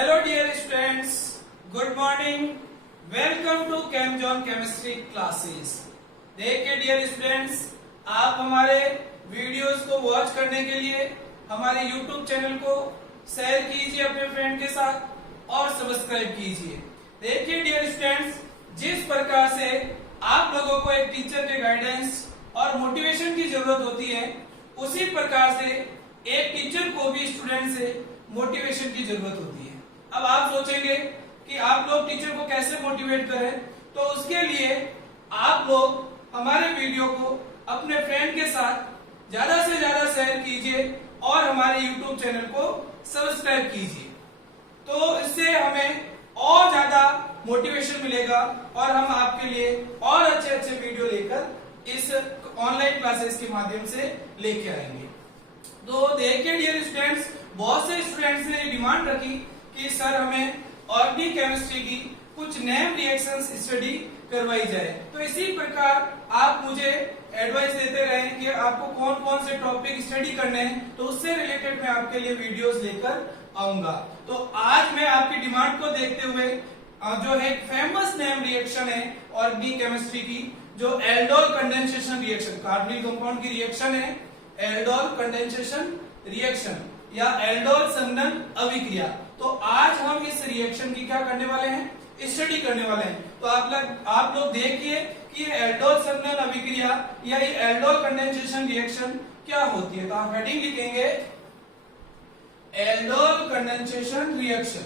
Hello dear students, good morning. Welcome to Chemzone chemistry classes. देखिए dear students, आप हमारे videos को watch करने के लिए हमारे यूट्यूब चैनल को शेयर कीजिए अपने फ्रेंड के साथ और सब्सक्राइब कीजिए। देखिए डियर स्टूडेंट्स, जिस प्रकार से आप लोगों को एक टीचर के गाइडेंस और मोटिवेशन की जरूरत होती है, उसी प्रकार से एक टीचर को भी स्टूडेंट से मोटिवेशन की जरूरत होती है। अब आप सोचेंगे कि आप लोग टीचर को कैसे मोटिवेट करें, तो उसके लिए आप लोग हमारे वीडियो को अपने फ्रेंड के साथ ज्यादा से ज्यादा शेयर कीजिए और हमारे YouTube चैनल को सब्सक्राइब कीजिए। तो इससे हमें और ज्यादा मोटिवेशन मिलेगा और हम आपके लिए और अच्छे अच्छे वीडियो लेकर इस ऑनलाइन क्लासेस के माध्यम से लेके आएंगे। तो देखिए डियर स्टूडेंट्स, बहुत से स्टूडेंट्स ने डिमांड रखी कि सर हमें ऑर्गेनिक केमिस्ट्री की कुछ नेम रिएक्शंस स्टडी करवाई जाए। तो इसी प्रकार आप मुझे एडवाइस देते रहे कि आपको कौन कौन से टॉपिक स्टडी करने हैं, तो उससे रिलेटेड मैं आपके लिए वीडियोस लेकर आऊंगा। तो आज मैं आपकी डिमांड को देखते हुए जो है फेमस नेम रिएक्शन है ऑर्गेनिक केमिस्ट्री की, जो aldol condensation reaction, carbonyl compound की रिएक्शन है एल्डोल कंडेंसेशन रिएक्शन या एल्डोल संघनन अभिक्रिया। तो आज हम इस रिएक्शन की क्या करने वाले हैं, स्टडी करने वाले हैं। तो आप लोग देखिए कि एल्डोल संघनन अभिक्रिया या ये एल्डोल कंडेंसेशन रिएक्शन क्या होती है। तो आप हेडिंग लिखेंगे एल्डोल कंडेंसेशन रिएक्शन,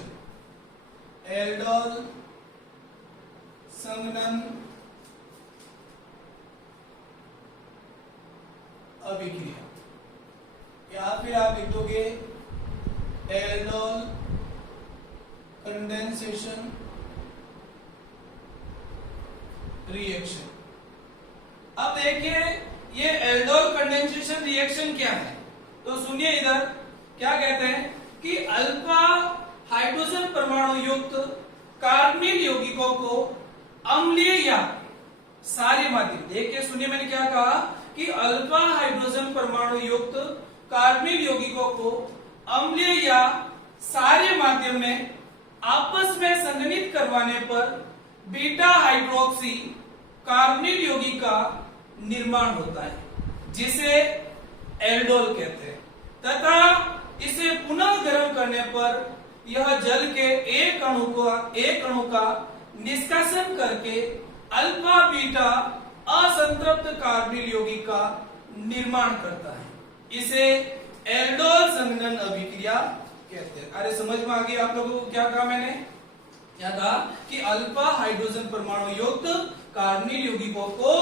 एल्डोल संघनन अभिक्रिया, या फिर आप लिख दोगे एल्डोल कंडेंसेशन रिएक्शन। अब देखिए ये एल्डोल कंडेंसेशन रिएक्शन क्या है, तो सुनिए इधर क्या कहते हैं कि अल्फा हाइड्रोजन परमाणु युक्त कार्बोनिल यौगिकों को अम्लीय या क्षारीय माध्यम, देखिए सुनिए मैंने क्या कहा कि अल्फा हाइड्रोजन परमाणु युक्त कार्बोनिल यौगिकों को अम्लीय या क्षारीय माध्यम में आपस में संघनित करवाने पर बीटा हाइड्रोक्सी कार्बोनिल यौगिक का निर्माण होता है, जिसे एल्डोल कहते हैं, तथा इसे पुनः गर्म करने पर यह जल के एक अणु का निष्कासन करके अल्फा बीटा असंतृप्त कार्बोनिल यौगिक का निर्माण करता है। इसे एल्डोल संघनन अभिक्रिया कहते हैं। अरे समझ में आ गई आप लोगों को क्या कहा मैंने? क्या कहा कि अल्फा हाइड्रोजन परमाणु युक्त कार्बोनिल यौगिकों को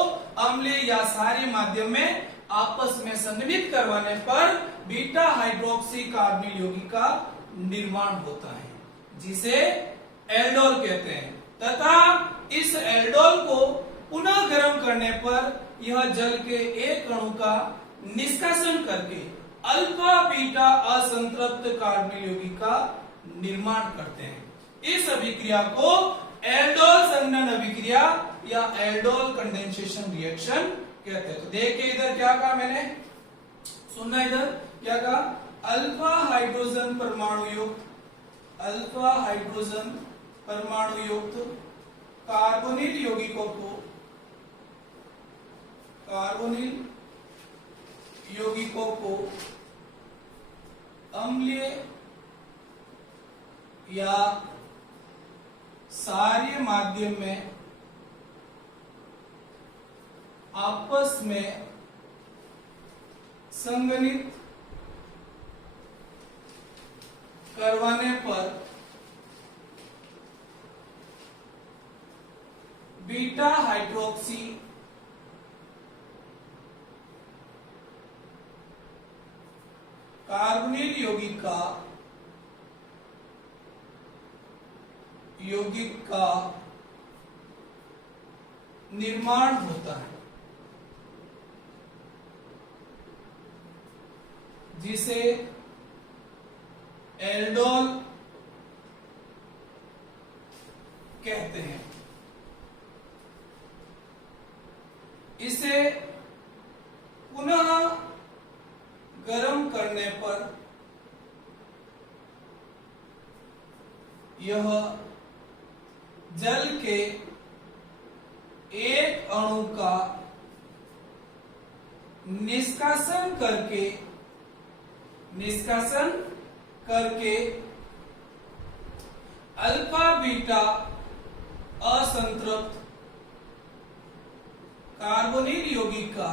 अम्लीय या क्षारीय माध्यम में आपस में संघनित करवाने पर बीटा हाइड्रोक्सी कार्बोनिल यौगिक का निर्माण होता है, जिसे एल्डोल कहते हैं, तथा इस एल्डोल को पुनः गर्म करने पर यह जल के एक अणु का निष्कासन करके अल्फा बीटा असंतृप्त कार्बोनिल यौगिक का निर्माण करते हैं। इस अभिक्रिया को एल्डोल संघनन अभिक्रिया या एल्डोल कंडेंसेशन रिएक्शन कहते हैं। तो देखिए इधर क्या कहा मैंने, सुनना इधर क्या कहा, अल्फा हाइड्रोजन परमाणु युक्त कार्बोनिल यौगिकों को अम्लीय या क्षारीय माध्यम में आपस में संघनित करवाने पर बीटा हाइड्रोक्सी कार्बोनिल यौगिक का निर्माण होता है, जिसे एल्डोल कहते हैं। इसे पुनः गर्म करने पर यह जल के एक अणु का निष्कासन करके अल्फा बीटा असंतृप्त कार्बोनिल यौगिक का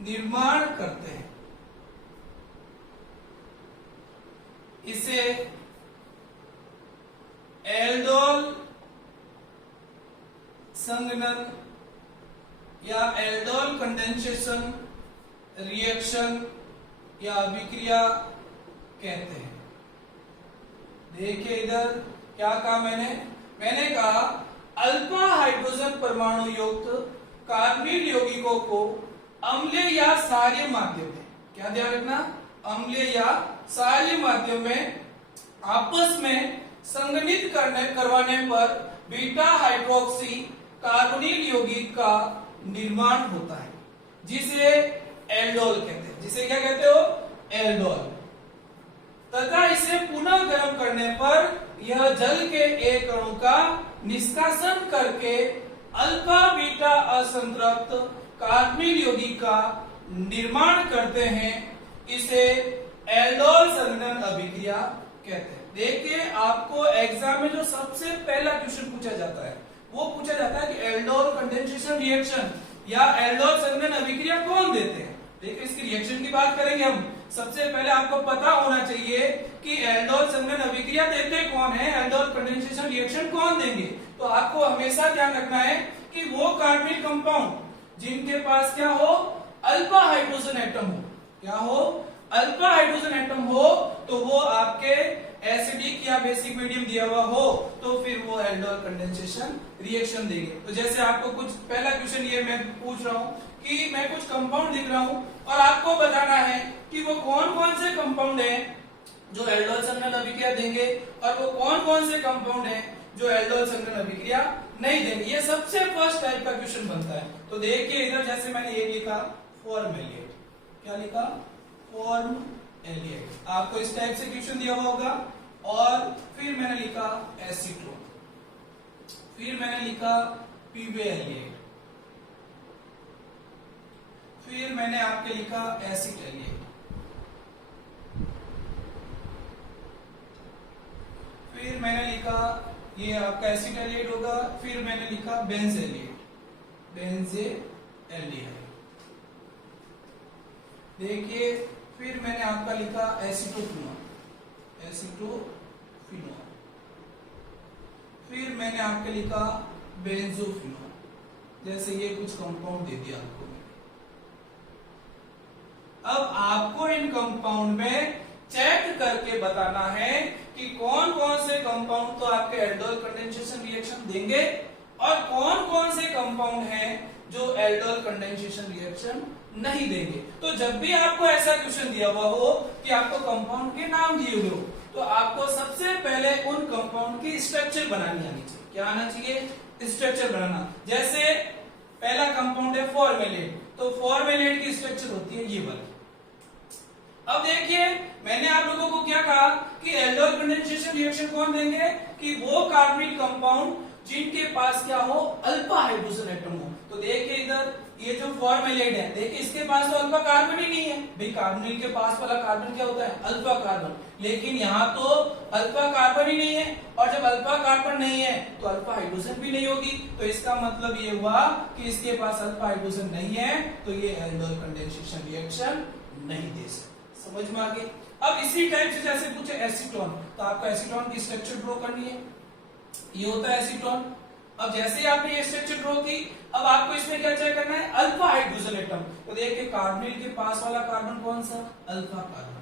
निर्माण करते हैं। इसे एल्डोल संघनन या एल्डोल कंडेंसेशन रिएक्शन या अभिक्रिया कहते हैं। देखिए इधर क्या कहा मैंने कहा अल्फा हाइड्रोजन परमाणु युक्त कार्बोनिल यौगिकों को अम्लीय या क्षारीय माध्यम में, क्या ध्यान रखना, अम्लीय या क्षारीय माध्यम में आपस में संघनित करवाने पर बीटा हाइड्रोक्सी कार्बोनिल यौगिक का निर्माण होता है, जिसे एल्डोल कहते हैं। जिसे क्या कहते हो? एल्डोल। तथा इसे पुनः गर्म करने पर यह जल के एक अणु का निष्कासन करके अल्फा बीटा असंतृप्त कार्बोनिल यौगिक का निर्माण करते हैं। इसे एल्डोल संघनन अभिक्रिया कहते हैं। देखिए आपको एग्जाम में जो सबसे पहला क्वेश्चन पूछा जाता है वो पूछा जाता है कि एल्डोल कंडेंसेशन रिएक्शन या एल्डोल संघनन अभिक्रिया कौन देते हैं। देखिए इसकी रिएक्शन की बात करेंगे हम। सबसे पहले आपको पता होना चाहिए कि एल्डोल संघनन अभिक्रिया देते कौन है, एल्डोल कंडेंसेशन रिएक्शन कौन देंगे। तो आपको हमेशा ध्यान रखना है कि वो कार्बोनिल कंपाउंड जिनके पास क्या हो, अल्फा हाइड्रोजन एटम हो। क्या हो? अल्फा हाइड्रोजन एटम हो। तो वो आपके एसिडिक या बेसिक मीडियम दिया हुआ हो तो फिर वो एल्डोल कंडेंसेशन रिएक्शन देंगे। तो जैसे आपको कुछ पहला क्वेश्चन ये मैं पूछ रहा हूं कि मैं कुछ कंपाउंड लिख रहा हूं और आपको बताना है कि वो कौन कौन से कंपाउंड हैं जो एल्डोल संघनन अभिक्रिया देंगे और वो कौन कौन से कंपाउंड हैं जो एल्डोल संघनन अभिक्रिया नहीं देंगे। ये सबसे फर्स्ट टाइप का क्वेश्चन बनता है। तो देखिए इधर जैसे मैंने ये लिखा फॉर्मेलिएट, क्या लिखा? फॉर्मेलिएट। आपको इस टाइप से क्वेश्चन दिया हुआ होगा। और फिर मैंने लिखा एसीटोन, फिर मैंने लिखा पीवेलिएट, फिर मैंने आपके लिखा एसिटेलिएट, फिर मैंने लिखा ये आपका एसिटेलिएट होगा, फिर मैंने लिखा बेंजेलिएट, बेंजेएल्डिहाइड। देखिए फिर मैंने आपका लिखा एसिटोफिनॉल, एसिटोफिनॉल, फिर मैंने आपके लिखा बेंजोफिनॉल। जैसे ये कुछ कंपाउंड दे दिया आपको। अब आपको इन कंपाउंड में चेक करके बताना है कि कौन कौन से कंपाउंड तो आपके एल्डोल कंडेंसेशन रिएक्शन देंगे और कौन कौन से कंपाउंड हैं जो एल्डोल कंडेंसेशन रिएक्शन नहीं देंगे। तो जब भी आपको ऐसा क्वेश्चन दिया हुआ हो कि आपको कंपाउंड के नाम दिए हुए हो तो आपको सबसे पहले उन कंपाउंड की स्ट्रक्चर बनानी आनी चाहिए। क्या आना चाहिए? स्ट्रक्चर बनाना। जैसे पहला कंपाउंड है फॉर्मेलेट, तो फॉर्मेलेट की स्ट्रक्चर होती है ये वाली। अब देखिए मैंने आप लोगों को क्या कहा कि एल्डोल कंडेंसेशन रिएक्शन कौन देंगे कि वो कार्बोनिल कंपाउंड जिनके पास क्या हो, अल्फा हाइड्रोजन एटम हो। तो देखिए इधर ये जो फॉर्मेलेट है, देखिए इसके पास तो अल्फा कार्बन ही नहीं है भाई। कार्बोनिल के पास वाला कार्बन क्या होता है? Alpha carbon. लेकिन यहाँ तो अल्फा कार्बन ही नहीं है और जब अल्फा कार्बन नहीं है तो अल्फा हाइड्रोजन भी नहीं होगी। तो इसका मतलब ये हुआ कि इसके पास अल्फा हाइड्रोजन नहीं है तो ये एल्डोल कंडेंसेशन रिएक्शन नहीं दे सकते। समझ में आ गई? अब इसी टाइप से जैसे पूछे एसीटोन, तो आपको एसीटोन की स्ट्रक्चर ड्रॉ करनी है। ये होता है एसीटोन। अब जैसे ही आपने ये स्ट्रक्चर ड्रॉ की, अब आपको इसमें क्या चेक करना है? Alpha hydrogen atom. तो देखिए कार्बोनिल के पास वाला कार्बन कौन सा? Alpha carbon.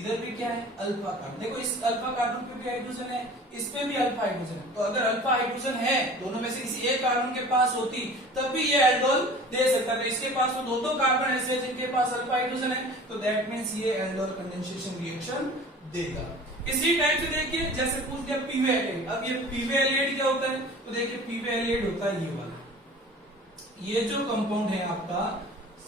इधर भी क्या है? Alpha carbon. देखो इस अल्फा कार्बन पे भी हाइड्रोजन है, इस पे भी अल्फा हाइड्रोजन है। तो अगर अल्फा हाइड्रोजन है दोनों में से किसी एक कार्बन के पास होती तब भी ये एल्डोल दे सकता है। इसके पास तो दो कार्बन ऐसे जिनके पास अल्फा हाइड्रोजन है, तो दैट मींस ये एल्डोल कंडेंसेशन रिएक्शन देगा। इसी टाइप से देखिए जैसे पूछ दिया पीवेएलिएट। अब ये पीवेएलिएट क्या होता है? तो देखिए पीवेएलिएट होता है ये वाला। ये जो कंपाउंड है आपका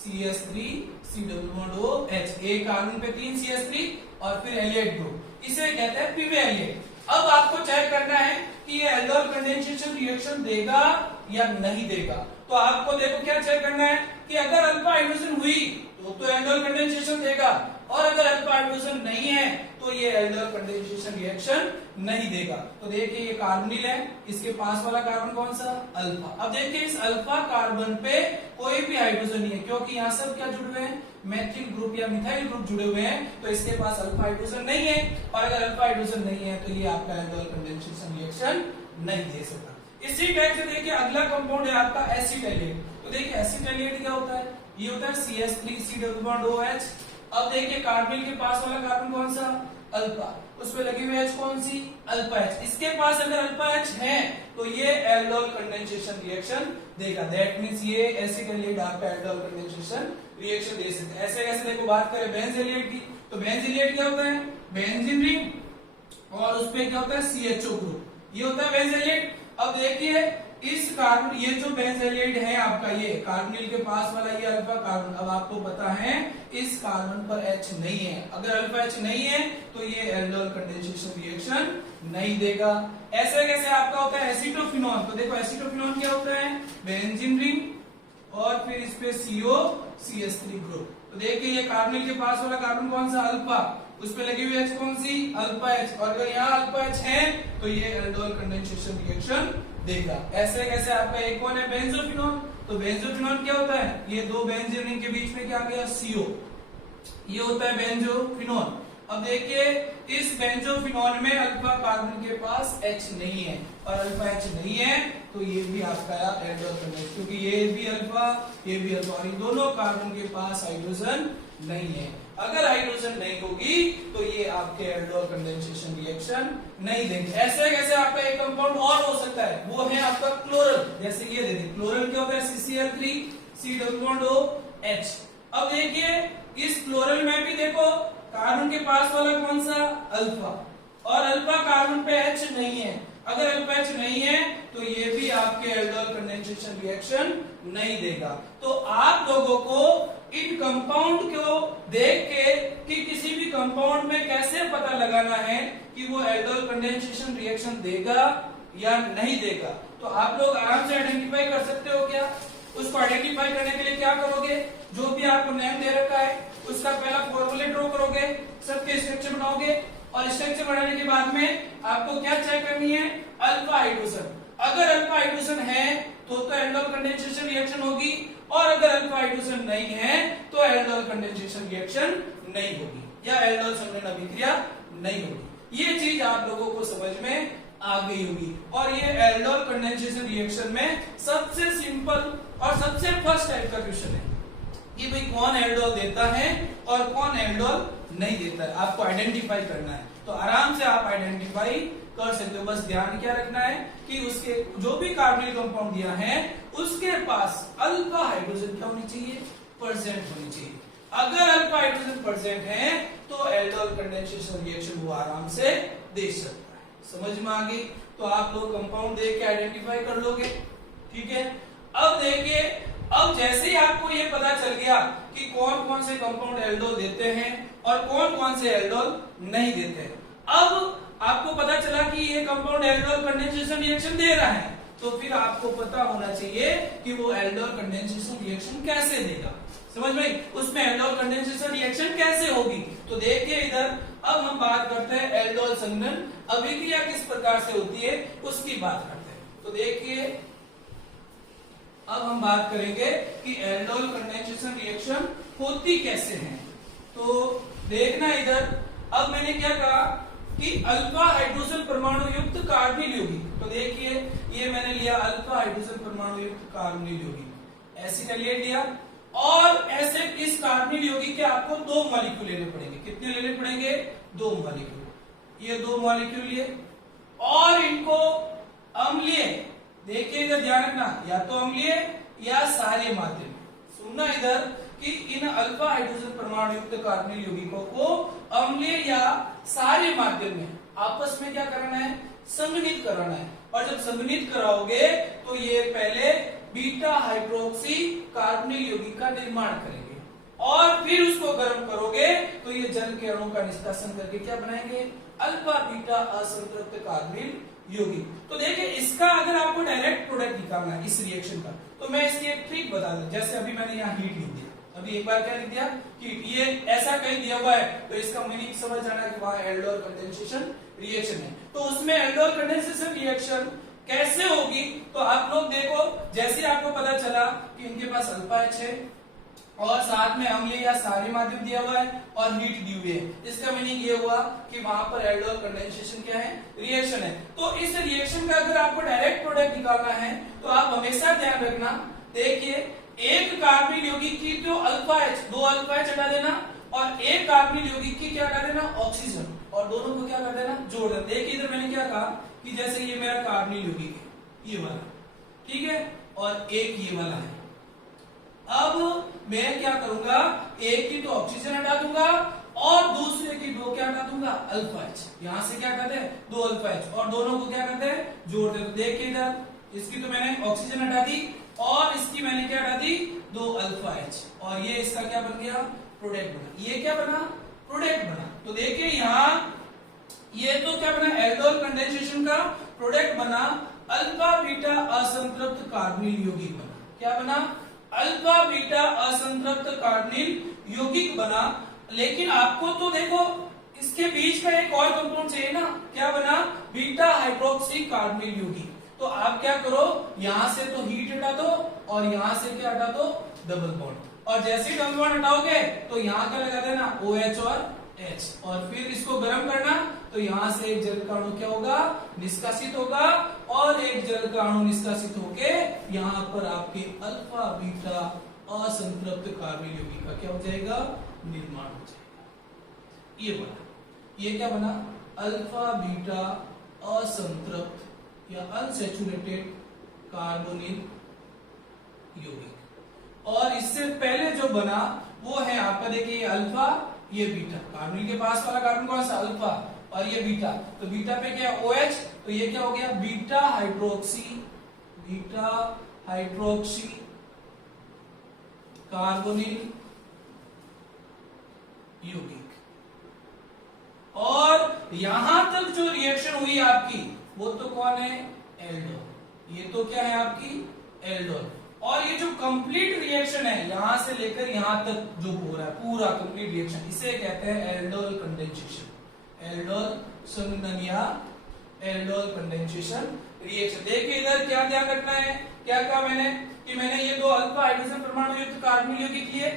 CH3COOH, एक कार्बन पे 3 CH3 और फिर एलिएट ग्रुप, इसे कहते हैं पीवी एलिएट। अब आपको चेक करना है कि ये एल्डोल कंडेंसेशन रिएक्शन देगा या नहीं देगा। तो आपको देखो क्या चेक करना है कि अगर अल्फा हाइड्रोजन हुई तो एल्डोल कंडेंसेशन देगा, और अगर अल्फा हाइड्रोजन नहीं है तो ये एल्डोल कंडेंसेशन रिएक्शन नहीं देगा। तो देखिए ये कार्बोनिल है, इसके पास वाला कार्बन कौन सा, अल्फा। अब देखिए इस अल्फा कार्बन पे कोई भी हाइड्रोजन नहीं है, क्योंकि यहाँ सब क्या जुड़े हुए हैं, मेथिल ग्रुप या मिथाइल ग्रुप जुड़े हुए हैं, तो इसके पास अल्फा हाइड्रोजन नहीं है। और अगर अल्फा हाइड्रोजन नहीं है तो ये आपका एल्डोल कंडेंसेशन रिएक्शन नहीं दे सकता। इसी टाइप से देखिए अगला कंपाउंड है आपका एसिटाइलेट। तो देखिए एसिटाइलेट क्या होता है, ये होता है CH3COOH। अब देखिए कार्बोनिल के पास वाला कार्बन कौन सा, अल्फा, उस पे लगी हुई H कौन सी, अल्फा H। इसके पास अगर अल्फा H है तो ये एल्डोल कंडेंसेशन रिएक्शन देगा। दैट मींस ये एसिटाइलेट आपका एल्डोल कंडेंसेशन रिएक्शन दे सकता है। ऐसे कैसे, देखो बात करें बेंजीलेट की, तो बेंजीलेट क्या होता है, बेंजीन रिंग और उस पे क्या होता है CHO ग्रुप, ये होता है बेंजीलेट। अब देखिए इस कार्बन, ये जो बेंजीलेट है आपका, ये कार्बोनिल के पास वाला ये अल्फा कार्बन, अब आपको पता है इस कार्बन पर H नहीं है। अगर अल्फा H नहीं है तो ये एल्डोल कंडेंसेशन रिएक्शन नहीं देगा। ऐसे कैसे आपका होता है एसिटोफिनॉल। तो देखो एसिटोफिनॉल क्या होता है, बेंजीन रिंग और फिर इस पे COCH3 ग्रुप। तो देखिए ये कार्बोनिल के पास वाला कार्बन कौन सा, अल्फा, उस पे लगी हुई H कौन सी, अल्फा H, और अगर यहाँ अल्फा H है तो ये एल्डोल कंडेंसेशन रिएक्शन देगा। ऐसे कैसे आपका एक कौन है, बेंजोफिनॉल। तो बेंजोफिनॉल क्या होता है, ये दो बेंजीन रिंग के बीच में क्या आ गया, CO, ये होता है बेंजोफिनॉल। अब देखिए इस बेंजोफिनॉल में अल्फा कार्बन के पास H नहीं है, और अल्फा H नहीं है तो ये भी आपका एल्डोल कंडेंसेशन, क्योंकि ये भी अल्फा ये भी अल्फा, और इन दोनों कार्बन के पास हाइड्रोजन नहीं है। अगर हाइड्रोजन नहीं होगी तो ये आपके एल्डोल कंडेंसेशन रिएक्शन नहीं देंगे। ऐसे कैसे आपका एक कंपाउंड और हो सकता है, वो है आपका क्लोरल। जैसे ये देखिए क्लोरल क्या होता है, CCl3COOH। अब देखिए इस क्लोरल में भी देखो कार्बन के पास वाला कौन सा, अल्फा, और अल्फा कार्बन पे H नहीं है। अगर अल्फा H नहीं है तो ये भी आपके एल्डोल कंडेंसेशन रिएक्शन नहीं देगा। तो आप लोगों को इन कंपाउंड को देख के कि किसी भी कंपाउंड में कैसे पता लगाना है कि वो एल्डोल कंडेंसेशन रिएक्शन देगा या नहीं देगा, तो आप लोग आराम से आइडेंटिफाई कर सकते हो। क्या उसको आइडेंटिफाई करने के लिए क्या करोगे, जो भी आपको नेम दे रखा है उसका पहला फॉर्मूला ड्रॉ करोगे, सबके स्ट्रक्चर बनाओगे, और स्ट्रक्चर बनाने के बाद में आपको क्या चेक करनी है, अल्फा हाइड्रोजन। अगर अल्फा हाइड्रोजन है तो एल्डोल कंडेंसेशन रिएक्शन होगी, और अगर अल्फा हाइड्रोजन नहीं है तो एल्डोल कंडेंसेशन रिएक्शन नहीं होगी या एल्डोल संघनन अभिक्रिया नहीं होगी। ये चीज आप लोगों को समझ में आ गई होगी। और ये एल्डोल कंडेंसेशन रिएक्शन में सबसे सिंपल और सबसे फर्स्ट टाइप का क्वेश्चन है कि भाई कौन एल्डोल देता है और कौन एल्डोल नहीं देता है, आपको आइडेंटिफाई करना है। तो आराम से आप आइडेंटिफाई कर सकते हो। बस ध्यान क्या रखना है कि उसके जो भी कार्बोनिल कंपाउंड दिया है उसके पास अल्फा हाइड्रोजन क्या होनी चाहिए, प्रेजेंट होनी चाहिए। अगर अल्फा हाइड्रोजन प्रेजेंट है तो एल्डोल कंडेंसेशन रिएक्शन वो आराम से दे सकता है। समझ में आ गई। तो आप लोग कंपाउंड देख के आइडेंटिफाई कर लोगे, ठीक है। अब देखिए, अब जैसे ही आपको ये पता चल गया कि कौन कौन से कंपाउंड एल्डोल देते हैं और कौन कौन से एल्डोल नहीं देते हैं, अब आपको पता चला कि ये कंपाउंड एल्डोल कंडेंसेशन रिएक्शन दे रहा है, तो फिर आपको पता होना चाहिए कि वो एल्डोल कंडेंसेशन रिएक्शन कैसे देगा। समझ में, उसमें एल्डोल कंडेंसेशन रिएक्शन कैसे होगी। तो देखिए इधर, अब हम बात करते हैं एल्डोल संघनन अभिक्रिया किस प्रकार से होती है उसकी बात करते हैं। तो देखिए अब हम बात करेंगे कि एल्डोल कंडेंसेशन रिएक्शन होती कैसे है। तो देखना इधर, अब मैंने क्या कहा कि अल्फा हाइड्रोजन परमाणु युक्त कार्बोनिल यौगिक। तो देखिए ये मैंने लिया अल्फा हाइड्रोजन परमाणु युक्त कार्बोनिल यौगिक, एसिटाइलेट लिया, और ऐसे इस कार्बोनिल यौगिक के आपको दो मॉलिक्यूल लेने पड़ेंगे। कितने लेने पड़ेंगे, दो मॉलिक्यूल। ये दो मॉलिक्यूल लिए और इनको अम्लीय, देखिए इधर ध्यान रखना, या तो अम्लीय या क्षारीय माध्यम। सुनना इधर कि इन अल्फा हाइड्रोजन परमाणु युक्त कार्बोनिल यौगिकों को अम्लीय या क्षारीय माध्यम में आपस में क्या कराना है, संघनित कराना है। और जब संघनित कराओगे तो ये पहले बीटा हाइड्रोक्सी कार्बोनिल यौगिक का निर्माण करेंगे और फिर उसको गर्म करोगे तो ये जल के अणु का निष्कासन करके क्या बनाएंगे, अल्फा बीटा असंतृप्त कार्बोनिल यौगिक। तो देखिए इसका अगर आपको डायरेक्ट प्रोडक्ट निकालना है इस रिएक्शन का, तो मैं इसकी एक ट्रिक बता दूं। जैसे अभी मैंने यहाँ हीट लिख दिया, अभी एक बार क्या लिख दिया हीट, ये ऐसा कहीं दिया हुआ है तो इसका मीनिंग समझ जाना कि वहां एल्डोल कंडेंसेशन रिएक्शन है। तो उसमें एल्डोल कंडेंसेशन रिएक्शन कैसे होगी, तो आप लोग देखो, जैसे आपको पता चला कि इनके पास अल्फा एच है और साथ में अम्लीय या क्षारीय माध्यम दिया हुआ है और हीट दी हुई है, इसका मीनिंग ये हुआ कि वहां पर एल्डोल कंडेंसेशन क्या है, रिएक्शन है। तो इस रिएक्शन का अगर आपको डायरेक्ट प्रोडक्ट निकालना है तो आप हमेशा ध्यान रखना, देखिए एक कार्बोनिल यौगिक की जो अल्फा एच, दो अल्फा एच हटा देना और एक कार्बोनिल यौगिक की क्या कर देना, ऑक्सीजन, और दोनों को क्या कर देना, जोड़ देना। देखिए इधर मैंने क्या कहा कि जैसे ये मेरा कार्बोनिल यौगिक है, ये वाला, ठीक है, और एक ये वाला है। अब मैं क्या करूंगा, एक की तो ऑक्सीजन हटा दूंगा और दूसरे की दो क्या हटा दूंगा, अल्फा एच। यहां से क्या करते हैं, दो अल्फा एच, और दोनों को क्या करते हैं, जोड़ देते। देखिए इधर इसकी तो मैंने ऑक्सीजन हटा दी और इसकी मैंने क्या हटा दी, दो अल्फा एच, और ये इसका क्या बन गया, प्रोडक्ट बना। ये क्या बना, प्रोडक्ट बना। तो देखिए यहाँ ये तो क्या बना, एल्डोल कंडेंसेशन का प्रोडक्ट बना, अल्फा बीटा असंतृप्त कार्बोनिल यौगिक बना। क्या बना, अल्फा बीटा असंतृप्त कार्बोनिल यौगिक बना। लेकिन आपको तो देखो इसके बीच का एक और कंपाउंड चाहिए ना, क्या बना, बीटा हाइड्रोक्सी कार्बोनिल यौगिक। तो आप क्या करो, यहां से तो हीट हटा दो और यहां से क्या हटा दो, डबल बॉन्ड, और जैसे ही डबल बॉन्ड हटाओगे तो यहां क्या लगा देना, OH और H, और फिर इसको गर्म करना तो यहां से एक जल का अणु क्या होगा, निष्कासित होगा, और एक जल का अणु निष्कासित होके यहां पर आपके अल्फा बीटा असंतृप्त कार्बोनिल यौगिक का क्या हो जाएगा, निर्माण हो जाएगा। ये बना, ये क्या बना, अल्फा बीटा असंतृप्त या अनसैचुरेटेड कार्बोनिल यौगिक। और इससे पहले जो बना वो है आपका, देखिए ये अल्फा, ये बीटा, कार्बोनिल के पास वाला कार्बन कौन सा, अल्फा, और ये बीटा, तो बीटा पे क्या OH, तो ये क्या हो गया, बीटा हाइड्रोक्सी कार्बोनिल यौगिक। और यहां तक जो रिएक्शन हुई आपकी वो तो कौन है, एल्डोल। ये तो क्या है आपकी, एल्डोल। और ये जो कंप्लीट रिएक्शन है यहां से लेकर यहां तक जो हो रहा है पूरा कंप्लीट रिएक्शन, इसे कहते हैं एल्डोल कंडेंसेशन, एल्डोल संघनन या एल्डोल कंडेंसेशन रिएक्शन। देखिए इधर क्या ध्यान रखना है, क्या कहा मैंने कि मैंने ये दो अल्फा हाइड्रोजन परमाणु युक्त कार्बोनिल यौगिक लिए।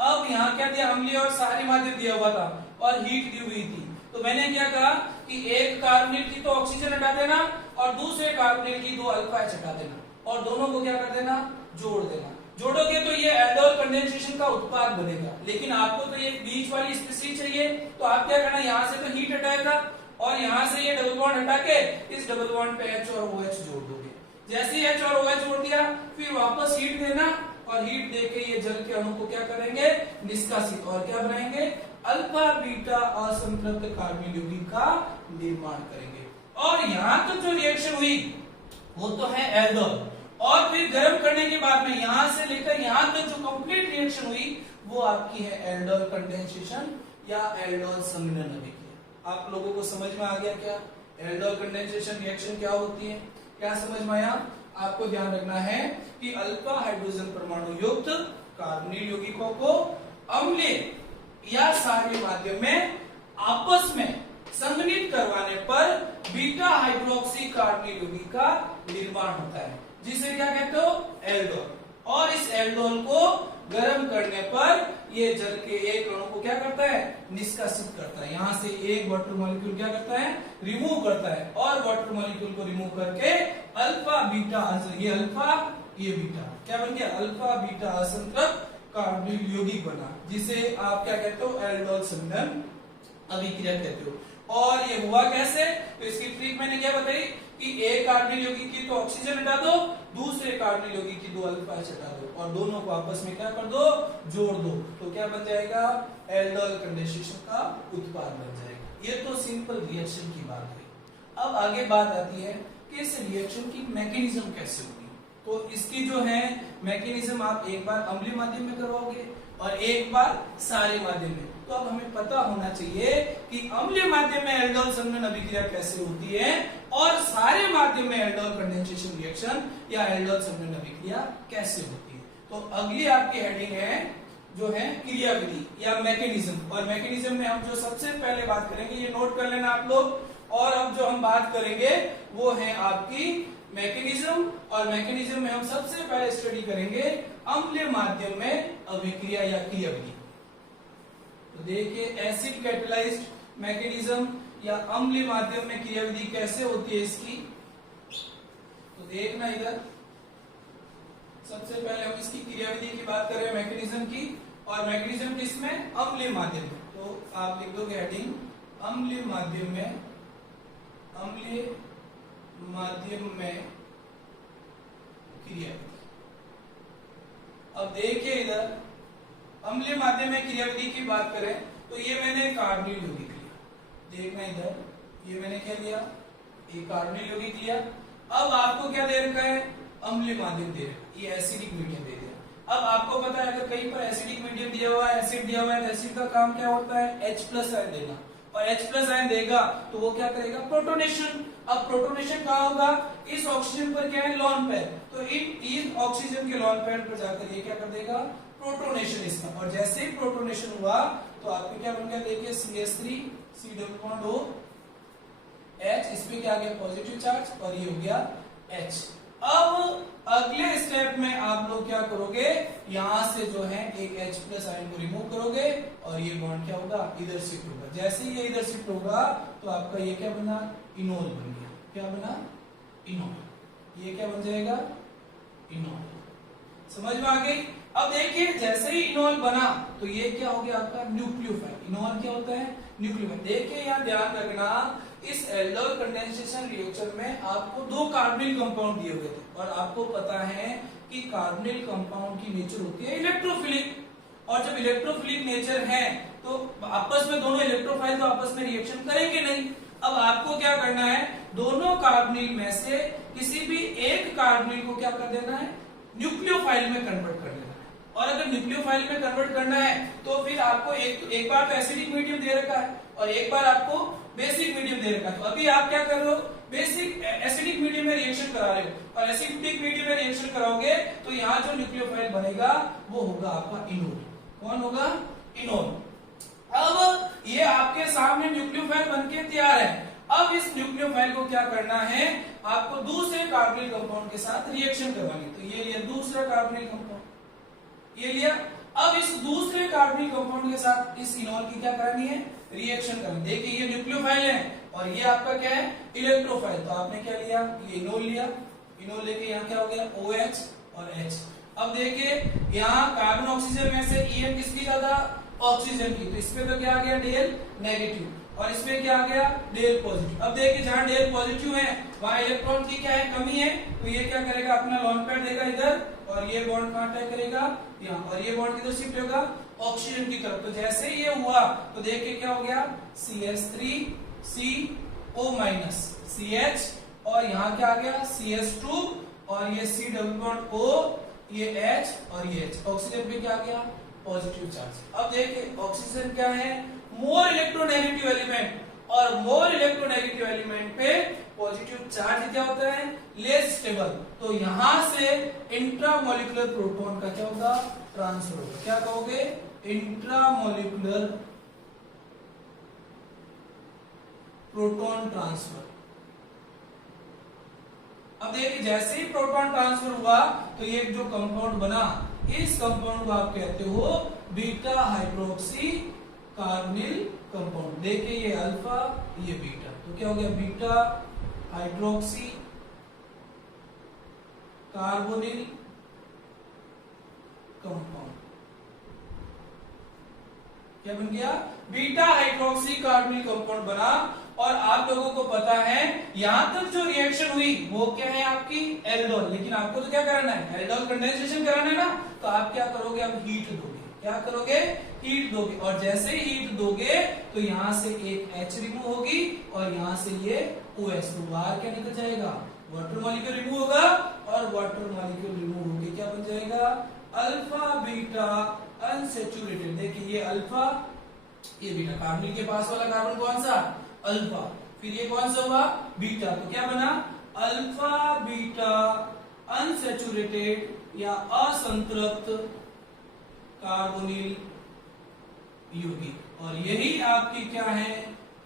अब यहाँ क्या दिया, अम्लीय और क्षारीय माध्यम दिया हुआ था और हीट दी हुई थी। तो मैंने क्या कहा कि एक कार्बोनिल की तो ऑक्सीजन हटा देना और दूसरे कार्बोनिल की दो अल्फा एच हटा देना और दोनों को क्या कर देना, जोड़ देना। जोड़ोगे तो ये एल्डोल कंडेंसेशन का उत्पाद बनेगा। लेकिन आपको तो ये बीच वाली स्पीशीज चाहिए, तो आप क्या करना, यहाँ से तो हीट हटाएगा और यहाँ से ये डबल बॉन्ड हटा के इस डबल बॉन्ड पे H और OH जोड़ दोगे। जैसे ही H और OH जोड़ दिया फिर वापस हीट देना और हीट देके ये जल के अणु को क्या करेंगे, निष्कासित, और क्या बनाएंगे, अल्फा बीटा असंतृप्त कार्बोनिल यौगिक का निर्माण करेंगे। और यहाँ तक जो रिएक्शन हुई वो तो है एल्डोल। और फिर गर्म करने के बाद में यहां से लेकर यहां तक जो कंप्लीट रिएक्शन हुई वो आपकी है एल्डोल कंडेंसेशन या एल्डोल संघनन अभिक्रिया। आप लोगों को समझ में आ गया क्या, एल्डोल कंडेंसेशन रिएक्शन क्या होती है, क्या समझ में आया? आपको ध्यान रखना है कि अल्फा हाइड्रोजन परमाणु युक्त कार्बोनिल यौगिकों को अम्लीय या क्षारीय माध्यम में आपस में संघनित करवाने पर बीटा हाइड्रोक्सी कार्बोनिल यौगिक का निर्माण होता है, जिसे क्या कहते हो, एल्डोल। और इस एल्डोल को गर्म करने पर ये जल के एक अणु को क्या करता है, निष्कासित करता है। यहां से एक वाटर मॉलिक्यूल क्या करता है, रिमूव करता है, और वाटर मॉलिक्यूल को रिमूव करके अल्फा बीटा, ये अल्फा ये बीटा क्या बन गया, अल्फा बीटा असंतृप्त कार्बोनिल यौगिक बना, जिसे आप क्या कहते हो, एल्डोल संघनन अभिक्रिया कहते हो। और ये हुआ कैसे, तो इसकी ट्रिक मैंने क्या बताई कि एक कार्बोनिल यौगिक की तो ऑक्सीजन हटा दो, दूसरे कार्बोनिल यौगिक की दो अल्फा एच हटा दो और दोनों को आपस में क्या कर दो, जोड़ दो, तो क्या बन जाएगा, एल्डोल कंडेंसेशन का उत्पाद बन जाएगा। ये तो सिंपल रिएक्शन की बात है। अब आगे बात आती है कि इस रिएक्शन की मैकेनिज्म कैसे होगी। तो इसकी जो है मैकेनिज्म आप एक बार अम्लीय माध्यम में करवाओगे और एक बार क्षारीय माध्यम में। तो अब हमें पता होना चाहिए कि अम्लीय माध्यम में एल्डोल संघनन अभिक्रिया कैसे होती है और क्षारीय माध्यम में एल्डोल कंडेंसेशन रिएक्शन या एल्डोल संघनन अभिक्रिया कैसे होती है। तो अगली आपकी हेडिंग है जो है क्रियाविधि या मैकेनिज्म, और मैकेनिज्म में हम जो सबसे पहले बात करेंगे, ये नोट कर लेना आप लोग। और अब जो हम बात करेंगे वो है आपकी मैकेनिज्म, और मैकेनिज्म में हम सबसे पहले स्टडी करेंगे अम्लीय माध्यम में अभिक्रिया या क्रियाविधि। तो देखिए एसिड कैटेलाइज्ड मैकेनिज्म या अम्लीय माध्यम में क्रियाविधि कैसे होती है इसकी। तो देखना इधर, सबसे पहले हम इसकी क्रियाविधि की बात कर रहे हैं मैकेनिज्म की, और मैकेनिज्म किसमें, अम्लीय माध्यम में। तो आप लिख दोगे हेडिंग अम्लीय माध्यम में, अम्लीय माध्यम में क्रियाविधि। अब देखिए इधर अम्लीय माध्यम में क्रियाविधि की बात करें तो ये मैंने कार्बोनिल यौगिक लिया, देखना इधर, ये मैंने क्या लिया, एक कार्बोनिल यौगिक लिया। अब आपको क्या दे रखा है, अम्लीय माध्यम दे रखा है, ये एसिडिक मीडियम दे दिया। अब आपको पता है अगर कहीं पर एसिडिक मीडियम दिया हुआ है, एसिड दिया हुआ है, तो एसिड का काम क्या होता है, H+ आयन देना, और H+ आयन देगा तो वो क्या करेगा, प्रोटोनेशन। अब प्रोटोनेशन कहाँ होगा, इस ऑक्सीजन पर क्या है, लोन पेयर, तो इन ऑक्सीजन के लोन पेयर पर जाकर ये क्या कर देगा, प्रोटोनेशन इसका। और जैसे ही प्रोटोनेशन हुआ तो आपको क्या बन गया, देखिए CH3 C double bond O H, इसमें क्या आ गया, पॉजिटिव चार्ज, और ये हो गया H। अब अगले स्टेप में आप लोग क्या करोगे, यहां से जो है एक H+ आयन को रिमूव करोगे और ये बॉन्ड क्या होगा, इधर शिफ्ट होगा। जैसे ही ये इधर शिफ्ट होगा तो आपका ये क्या बना, इनोल बन गया। क्या बना, इनोल। ये क्या बन जाएगा, इनोल। समझ में आ गई। अब देखिए जैसे ही इनोल बना तो ये क्या हो गया आपका, न्यूक्लियोफाइल। इनोल क्या होता है, न्यूक्लियोफाइल। देखिए यहाँ ध्यान रखना, इस एल्डोल कंडेंसेशन रिएक्शन में आपको 2 कार्बोनिल कंपाउंड दिए हुए थे, और आपको पता है कि कार्बोनिल कंपाउंड की नेचर होती है इलेक्ट्रोफिलिक, और जब इलेक्ट्रोफिलिक नेचर है तो आपस में दोनों इलेक्ट्रोफाइल तो आपस में रिएक्शन करेंगे नहीं। अब आपको क्या करना है, दोनों कार्बोनिल में से किसी भी एक कार्बोनिल को क्या कर देना है, न्यूक्लियोफाइल में कन्वर्ट कर देना है। और अगर न्यूक्लियोफाइल में कन्वर्ट करना है तो फिर आपको एक बार तो एसिडिक मीडियम दे रखा है और एक बार आपको बेसिक मीडियम दे रखा है। तो अभी आप क्या कर रहे हो, बेसिक एसिडिक मीडियम में रिएक्शन करा रहे हो, और एसिडिक मीडियम में रिएक्शन कराओगे तो यहाँ जो न्यूक्लियोफाइल बनेगा वो होगा आपका इनोल। कौन होगा, इनोल। अब ये आपके सामने न्यूक्लियोफाइल बनके तैयार है। अब इस न्यूक्लियोफाइल को क्या करना है, आपको दूसरे कार्बोनिल कंपाउंड के साथ रिएक्शन करवानी। तो ये लिया दूसरा कार्बोनिल कंपाउंड, ये लिया। अब इस दूसरे कार्बोनिल कंपाउंड के साथ इस इनोल की क्या करनी है, रिएक्शन करनी। देखिए ये न्यूक्लियोफाइल है और ये आपका क्या है, इलेक्ट्रोफाइल। तो आपने क्या लिया, ये इनोल लिया, इनोल लेके यहाँ क्या हो गया, OH और H। अब देखिए यहाँ कार्बन ऑक्सीजन में से EM किसकी ज्यादा, ऑक्सीजन की, तो इसमें तो क्या आ गया, डेल नेगेटिव, और इसमें क्या आ गया, डेल पॉजिटिव। अब देखिए जहां डेल पॉजिटिव है वहां इलेक्ट्रॉन की क्या है, कमी है, तो ये क्या करेगा, अपना लोन पेयर देगा इधर, और ये बॉन्ड कहां अटैक करेगा, यहाँ, और ये बॉन्ड किधर शिफ्ट होगा, ऑक्सीजन की तरफ। तो जैसे ही ये हुआ तो देखिए क्या हो गया, CH3CO- CH, और यहाँ क्या आ गया, CH2, और ये C डबल बॉन्ड O, ये H और ये H। ऑक्सीजन पे क्या आ गया, पॉजिटिव चार्ज। अब देखिए ऑक्सीजन क्या है, मोर इलेक्ट्रोनेगेटिव एलिमेंट, और मोर इलेक्ट्रोनेगेटिव एलिमेंट पे पॉजिटिव चार्ज क्या होता है, लेस स्टेबल। तो यहां से इंट्रामोलिकुलर प्रोटॉन का क्या होगा, ट्रांसफर होगा। क्या कहोगे, इंट्रामोलिकुलर प्रोटॉन ट्रांसफर। अब देखिए जैसे ही प्रोटॉन ट्रांसफर हुआ तो ये जो कंपाउंड बना, इस कंपाउंड को आप कहते हो बीटा हाइड्रोक्सी कार्बोनिल कंपाउंड। देखिए ये अल्फा, ये बीटा, तो क्या हो गया, बीटा हाइड्रोक्सी कार्बोनिल कंपाउंड। क्या बन गया, बीटा हाइड्रोक्सी कार्बोनिल कंपाउंड बना। और आप लोगों को पता है यहां तक जो रिएक्शन हुई वो क्या है, आपकी एल्डोल। लेकिन आपको तो क्या कराना है, एल्डोल कंडेंसेशन कराना है ना। तो आप क्या करोगे, अब हीट दोगे। क्या करोगे, हीट दोगे, और जैसे ही हीट दोगे तो यहां से एक H रिमूव होगी और यहां से ये OH, तो बाहर क्या निकल जाएगा, वाटर मॉलिक्यूल रिमूव होगा, और वाटर मॉलिक्यूल रिमूव होके क्या बन जाएगा, अल्फा बीटा अनसैचुरेटेड। देखिए ये अल्फा, ये बीटा, कार्बन के पास वाला कार्बन कौन सा, अल्फा, फिर ये कौन सा हुआ, बीटा, तो क्या बना, अल्फा बीटा अनसैचुरेटेड या असंतृप्त कार्बोनिल यौगिक। और यही आपकी क्या है,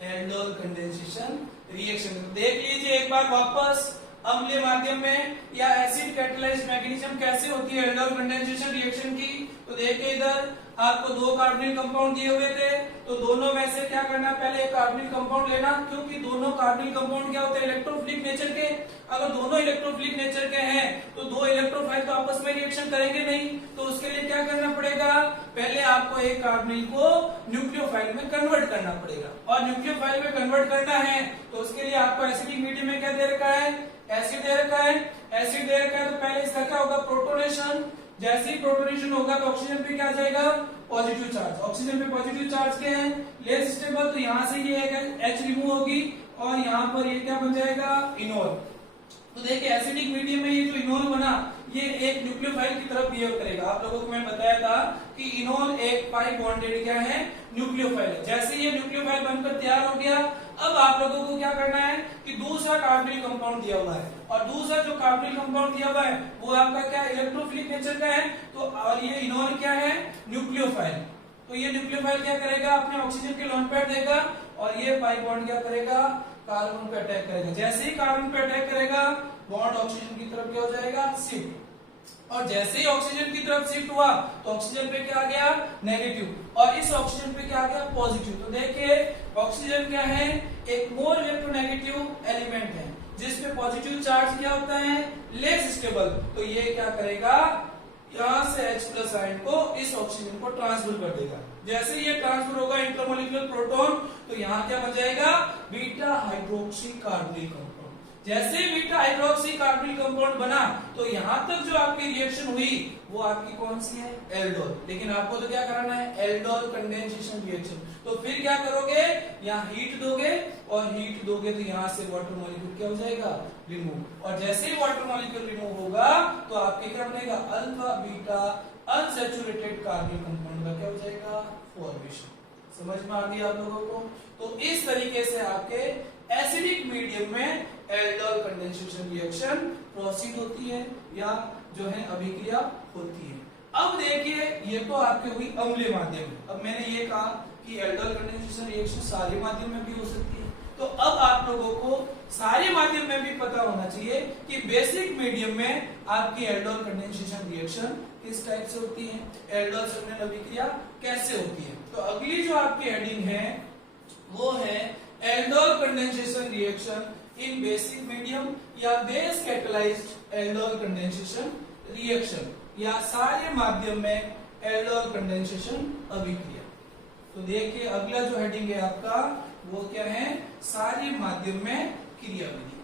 एल्डोल कंडेंसेशन रिएक्शन। देख लीजिए एक बार वापस, अम्लीय माध्यम में या एसिड कैटालाइज्ड मैकेनिज्म कैसे होती है एल्डोल कंडेंसेशन रिएक्शन की। तो देखिए इधर आपको दो कार्बोनिल कंपाउंड दिए हुए थे, तो दोनों में से क्या करना, पहले एक कार्बोनिल कंपाउंड लेना, क्योंकि दोनों कार्बोनिल कंपाउंड क्या होते हैं, इलेक्ट्रोफिलिक नेचर के। अगर दोनों इलेक्ट्रोफिलिक नेचर के हैं तो दो इलेक्ट्रोफाइल तो आपस में रिएक्शन करेंगे नहीं, तो उसके लिए क्या करना पड़ेगा, पहले आपको एक कार्बोनिल को न्यूक्लियोफाइल में कन्वर्ट करना पड़ेगा। और न्यूक्लियोफाइल में कन्वर्ट करना है तो उसके लिए आपको एसिडिक मीडियम में क्या दे रखा है, एसिड दे रखा है। एसिड दे रखा है तो पहले इसका क्या होगा, प्रोटोनेशन। जैसे ही प्रोटोनेशन होगा तो ऑक्सीजन पे क्या जाएगा, पॉजिटिव चार्ज। ऑक्सीजन पे पॉजिटिव चार्ज के हैं, लेस स्टेबल, तो यहां से ये H रिमूव होगी और यहाँ पर ये क्या बन जाएगा, इनोल। तो देखिए एसिडिक मीडियम में ये जो इनोल बना, ये एक न्यूक्लियोफाइल की तरफ बिहेव करेगा। आप लोगों को मैंने बताया था कि इनोल एक पाई बॉन्डेड क्या है, न्यूक्लियोफाइल है। जैसे ये न्यूक्लियोफाइल बनकर तैयार हो गया, अब आप लोगों को क्या करना है कि दूसरा कार्बोनिल कंपाउंड दिया हुआ है, और दूसरा जो कार्बोनिल कंपाउंड दिया हुआ है वो आपका क्या, इलेक्ट्रोफिलिक नेचर का है। तो और ये इनोल क्या है, न्यूक्लियोफाइल। तो ये न्यूक्लियोफाइल क्या करेगा, अपने ऑक्सीजन के लॉन्च पैड देगा और ये पाई बॉन्ड क्या करेगा, कार्बन पे अटैक करेगा। जैसे ही कार्बन पे अटैक करेगा, बॉन्ड ऑक्सीजन की तरफ क्या हो जाएगा, शिफ्ट। और जैसे ही ऑक्सीजन की तरफ शिफ्ट हुआ तो ऑक्सीजन पे क्या आ गया, नेगेटिव, और इस ऑक्सीजन पे क्या आ गया, पॉजिटिव। तो देखिए ऑक्सीजन क्या है, एक मोर इलेक्ट्रोनेगेटिव एलिमेंट है जिसपे पॉजिटिव चार्ज क्या होता है, लेस स्टेबल। तो ये क्या करेगा, यहां से H+ आयन को इस ऑक्सीजन को ट्रांसफर कर देगा। जैसे ये ट्रांसफर होगा इंटरमोलिकुलर प्रोटॉन, तो यहाँ क्या बन जाएगा, बीटा हाइड्रोक्सी कार्बोनिल कंपाउंड। जैसे बीटा हाइड्रोक्सी कार्बोनिल कंपाउंड बना तो यहाँ तक जो आपकी रिएक्शन हुई वो आपकी कौन सी है, एल्डोल। लेकिन आपको तो क्या कराना है, एल्डोल कंडेंसेशन रिएक्शन। तो फिर क्या करोगे, यहाँ हीट दोगे, और हीट दोगे तो यहाँ से वाटर मॉलिक्यूल क्या हो जाएगा, रिमूव। और जैसे ही वाटर मॉलिक्यूल रिमूव होगा तो आपके क्या बनेगा, alpha beta unsaturated carbonyl compound का क्या हो जाएगा, फॉर्मेशन। समझ में आ गई आप लोगों को। तो इस तरीके से आपके एसिडिक मीडियम में एल्डोल कंडेंसेशन रिएक्शन प्रोसीड होती है या जो है अभिक्रिया होती है। अब देखिए ये तो आपके हुई अम्लीय माध्यम। अब मैंने ये कहा कि एल्डोल कंडेंसेशन रिएक्शन सारे माध्यम में भी हो सकती है। तो अब आप लोगों को सारे माध्यम में भी पता होना चाहिए कि बेसिक मीडियम में आपकी एल्डोल कंडेंसेशन रिएक्शन किस टाइप से होती है, एल्डोल संघनन अभिक्रिया कैसे होती है। तो अगली जो आपकी हेडिंग है वो है aldol condensation reaction in basic medium या base catalyzed aldol condensation reaction, या सारे माध्यम में एल्डोल कंडेंसेशन अभिक्रिया। तो देखिए अगला जो हेडिंग है आपका वो क्या है, सारे माध्यम में क्रियाविधि।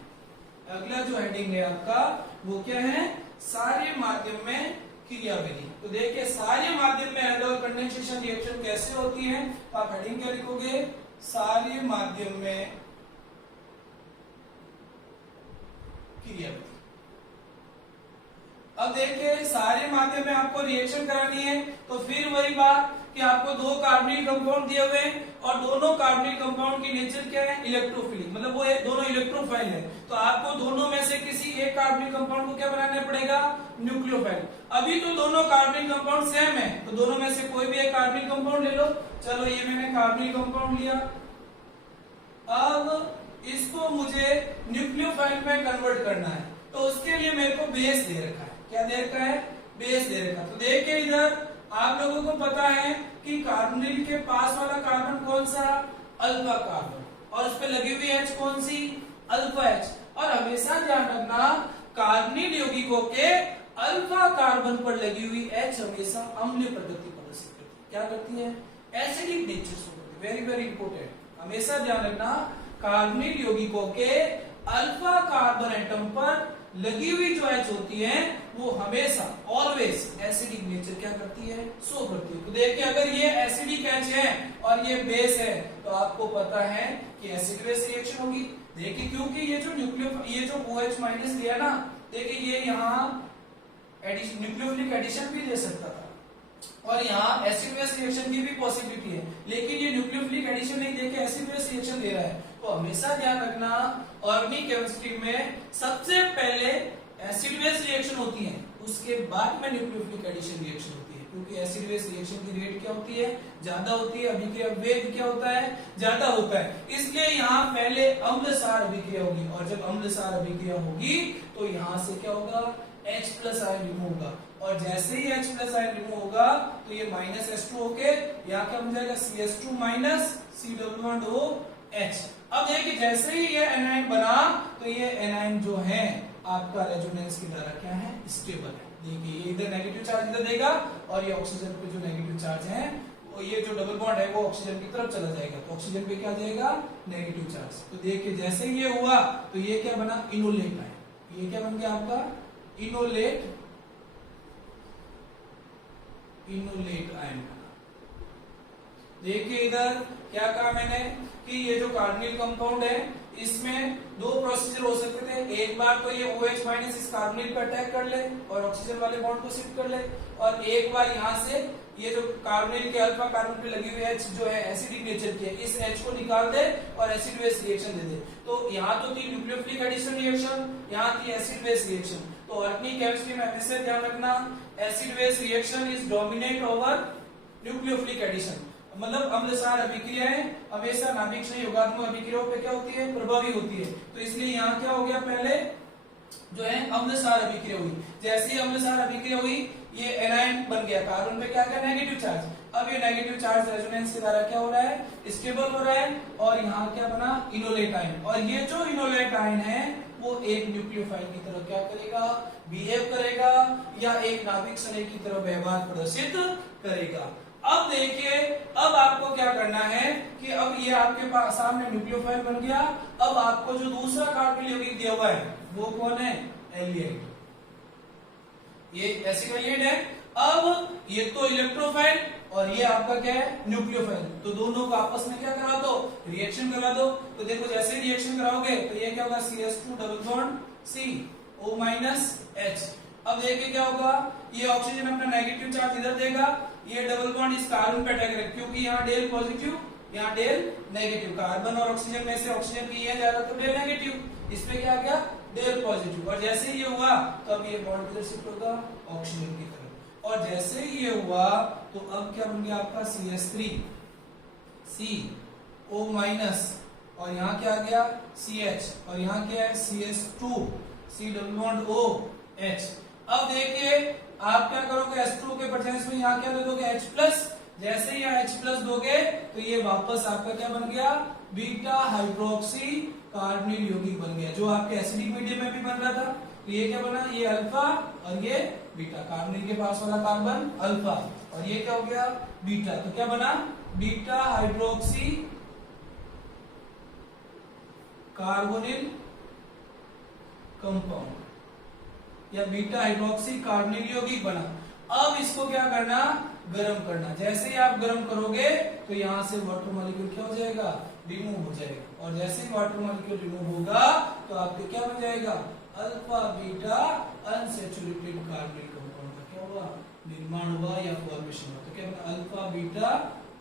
अगला जो हेडिंग है आपका वो क्या है, सारे माध्यम में क्रियाविधि। तो देखिए सारे माध्यम में एल्डोल कंडेंसेशन रिएक्शन कैसे होती है, तो आप हेडिंग क्या लिखोगे, सारे माध्यम में क्रियाविधि। अब देखिए सारे माध्यम में आपको रिएक्शन करानी है, तो फिर वही बात कि आपको दो कार्बोनिल कंपाउंड दिए हुए हैं और दोनों कार्बोनिल कंपाउंड की नेचर क्या है, इलेक्ट्रोफिलिक, मतलब वो दोनों इलेक्ट्रोफाइल है। तो आपको दोनों में से किसी एक कार्बोनिल कंपाउंड को क्या बनाना पड़ेगा, न्यूक्लियोफाइल। अभी तो दोनों कार्बोनिल कंपाउंड सेम है, तो दोनों में से कोई भी एक कार्बोनिल कंपाउंड ले लो। चलो ये मैंने कार्बोनिल कंपाउंड लिया, अब इसको मुझे न्यूक्लियोफाइल में कन्वर्ट करना है, तो उसके लिए मेरे को बेस दे रखा है। क्या दे रखा है, बेस दे रखा है। तो देखिए इधर आप लोगों को पता है कि कार्बोनिल के पास वाला कार्बन कौन सा, अल्फा कार्बन, और उस पर लगी हुई H कौन सी, अल्फा H। और हमेशा ध्यान रखना कार्बोनिल यौगिकों के अल्फा कार्बन पर लगी हुई H हमेशा अम्लीय प्रकृति प्रदर्शित करती है। क्या करती है, एसिडिक नेचर से होती है। वेरी वेरी इंपोर्टेंट, हमेशा ध्यान रखना कार्बोनिल यौगिकों के अल्फा कार्बन एटम पर लगी हुई जो H होती है वो हमेशा ऑलवेज एसिडिक नेचर क्या करती है, शो करती है। तो देखिए अगर ये एसिडिक H है और ये बेस है तो आपको पता है कि एसिड बेस रिएक्शन होगी। देखिए क्योंकि ये जो OH माइनस लिया ना, देखिए ये यहाँ न्यूक्लियोफिलिक एडिशन भी दे सकता था और यहाँ एसिड बेस रिएक्शन की भी पॉसिबिलिटी है, लेकिन ये न्यूक्लियोफिलिक एडिशन नहीं देके एसिड बेस रिएक्शन दे रहा है। तो हमेशा ध्यान रखना ऑर्गेनिक केमिस्ट्री में सबसे पहले एसिड बेस रिएक्शन होती है, उसके बाद में न्यूक्लियोफिलिक एडिशन रिएक्शन होती है, क्योंकि एसिड बेस रिएक्शन की रेट क्या होती है, ज्यादा होती है, अभिक्रिया वेग क्या होता है, ज्यादा होता है। इसलिए यहाँ पहले अम्ल सार अभिक्रिया होगी और जब अम्ल सार अभिक्रिया होगी तो यहाँ से क्या होगा, H प्लस आयन रिमूव होगा और जैसे ही H प्लस आयन रिमूव होगा तो ये माइनस H2 होके यहाँ क्या बन जाएगा, CH2 माइनस C=OH। अब देखिए जैसे ही ये एनायन बना तो ये एनायन जो है आपका रेजोनेंस की तरह क्या है, स्टेबल है। देखिए ये इधर नेगेटिव चार्ज इधर देगा और ये ऑक्सीजन पे जो नेगेटिव चार्ज है वो ये जो डबल बॉन्ड है वो ऑक्सीजन की तरफ चला जाएगा, तो ऑक्सीजन पे क्या जाएगा, नेगेटिव चार्ज। तो देखिए जैसे ही ये हुआ तो ये क्या बना, इनोलेट आयन। ये क्या बन गया आपका, इनोलेट आयन। देखिए इधर क्या कहा मैंने कि ये जो कार्बोनिल कंपाउंड है इसमें दो प्रोसीजर हो सकते थे। एक बार तो ये OH माइनस इस कार्बोनिल पे अटैक कर ले और ऑक्सीजन वाले बॉन्ड को शिफ्ट कर ले, और एक बार यहाँ से ये जो कार्बोनिल के अल्फा कार्बन पे लगी हुई H जो है एसिडिक नेचर की है, इस H को निकाल दे और एसिड बेस रिएक्शन दे दे। तो यहाँ तो थी न्यूक्लियोफिलिक एडिशन रिएक्शन, यहाँ थी एसिड बेस रिएक्शन। तो ऑर्गेनिक केमिस्ट्री में हमेशा ध्यान रखना acid base reaction is dominate over nucleophilic addition, मतलब अम्लसार अभिक्रियाएं हमेशा नाभिक क्षय योगात्मक अभिक्रियाओं पे क्या होती है, प्रभावी होती है। तो इसलिए यहाँ क्या हो गया, पहले जो है अम्लसार अभिक्रिया हुई, जैसे ही अम्लसार अभिक्रिया हुई ये एनायन बन गया, कार्बन पे क्या क्या नेगेटिव चार्ज। अब ये नेगेटिव चार्ज रेजोनेंस के द्वारा क्या हो रहा है, स्टेबल हो रहा है और यहाँ क्या बना, इनोलेट आयन। और ये जो इनोलेट आयन है वो एक न्यूक्लियोफाइल की तरह क्या करेगा, बिहेव करेगा या एक नाभिक स्नेह की तरह व्यवहार प्रदर्शित करेगा। अब देखिए अब आपको क्या करना है कि अब ये आपके पास सामने न्यूक्लियोफाइल बन गया। अब आपको जो दूसरा कार्बोनिल यौगिक दिया हुआ है वो कौन है, एल्डिहाइड। ये एसिड एल्डिहाइड है। अब ये तो इलेक्ट्रोफाइल और ये आपका क्या है, न्यूक्लियोफाइल। तो दोनों को आपस में क्या करा दो, रिएक्शन करा दो। तो देखो जैसे रिएक्शन कराओगे तो ये क्या होगा, CH2 double bond CO minus H। अब देखिए क्या होगा, ये ऑक्सीजन अपना नेगेटिव चार्ज इधर देगा, ये डबल बॉन्ड इस कार्बन पे अटैक करेगा, क्योंकि यहाँ डेल पॉजिटिव यहाँ डेल नेगेटिव। कार्बन और ऑक्सीजन में से ऑक्सीजन की है ज्यादा तो डेल नेगेटिव, इसमें क्या गया, डेल पॉजिटिव। और जैसे ही ये हुआ तो अब ये बॉन्ड किधर शिफ्ट होगा, ऑक्सीजन की तरफ। और जैसे ही ये हुआ तो अब क्या बन गया आपका CH3 CO माइनस और यहाँ क्या आ गया CH और यहाँ क्या है CH2 C double bond OH। अब देखिए आप क्या करोगे, H2 के प्रेजेंस में यहाँ क्या दे दोगे, H प्लस। जैसे ही यहाँ H प्लस दोगे तो ये वापस आपका क्या बन गया, बीटा हाइड्रोक्सी कार्बोनिल यौगिक बन गया, जो आपके एसिडिक मीडियम में भी बन रहा था। तो ये क्या बना, ये अल्फा और ये बीटा, कार्बोनिल के पास वाला कार्बन अल्फा और ये क्या हो गया, बीटा। तो क्या बना, बीटा हाइड्रोक्सी कार्बोनिल कंपाउंड या बीटा हाइड्रोक्सी कार्बोनिल यौगिक बना। अब इसको क्या करना, गर्म करना। जैसे ही आप गर्म करोगे तो यहां से वाटर मॉलिक्यूल क्या हो जाएगा, रिमूव हो जाएगा। और जैसे ही वाटर मॉलिक्यूल रिमूव होगा तो आपके क्या बन जाएगा, alpha beta unsaturated carbonyl compound का क्या हुआ, निर्माण हुआ या फॉर्मेशन हुआ। तो क्या बना, alpha beta